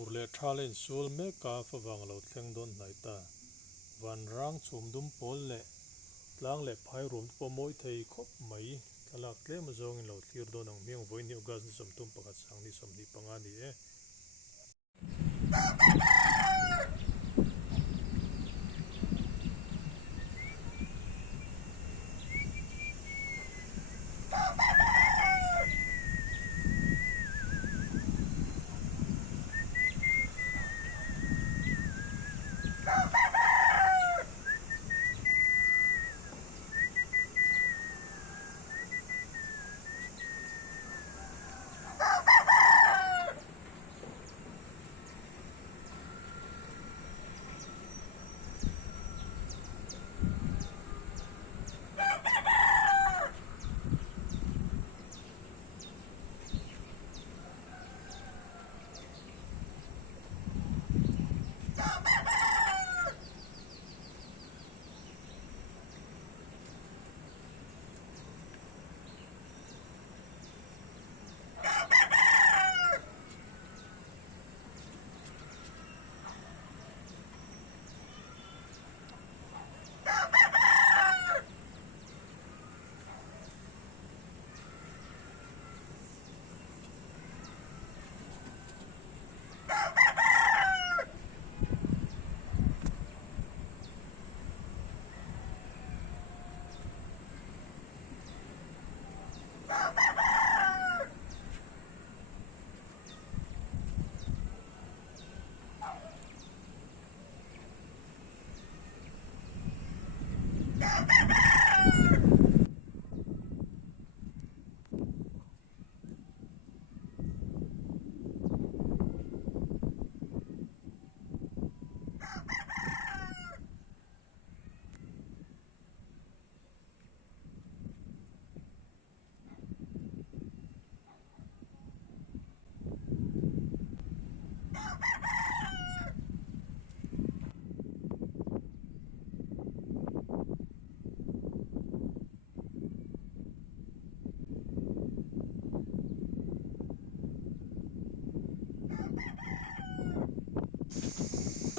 urle thalen sul me ka fa wang lo thleng don nai ta van rang chum dum pol le tlang le phai rum po moi thei khop mai thalak tle ma zong in lo thlir don ang miang voi ni ugas ni som tum pakhat sang ni som ni panga ni e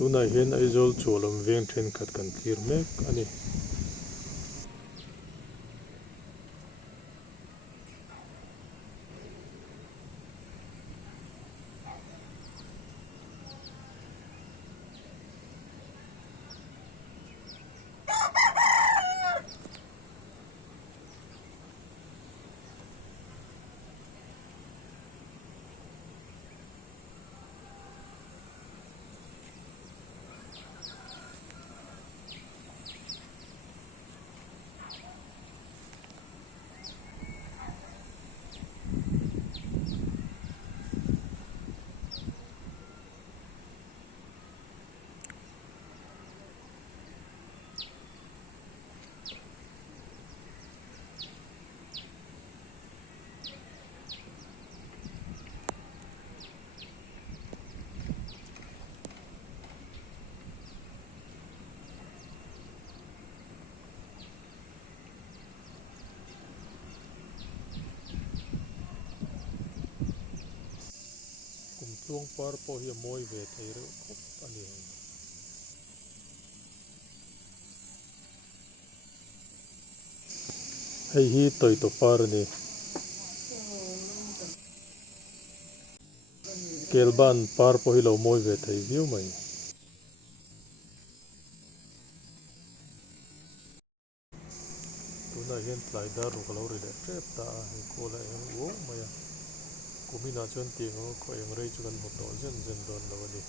tunai hian aizawl chawlham veng thenkhat kan thlir mek ani tlung par pawh hi a mawi ve thei reuh khawp ani hei hi toito par ani kelban par pawh hi lo mawi ve thei viu mai tunai hian tlai dar ru ka lo ri leh trep ta a hei kawla eng uau mai a kumina chuan tianga khaw eng rei chu kan hmu tawh zen zen dawn lo ani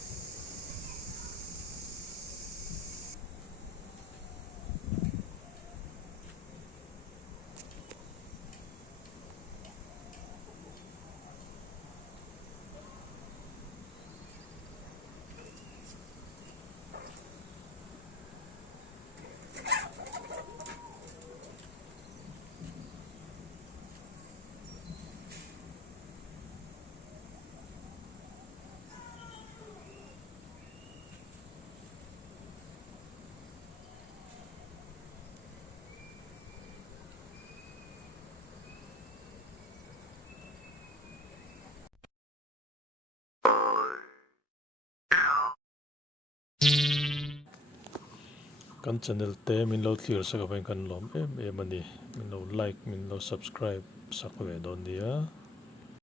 kan channel te min lo clear sa ka kan lom em em ani min lo like min lo subscribe sak ve don dia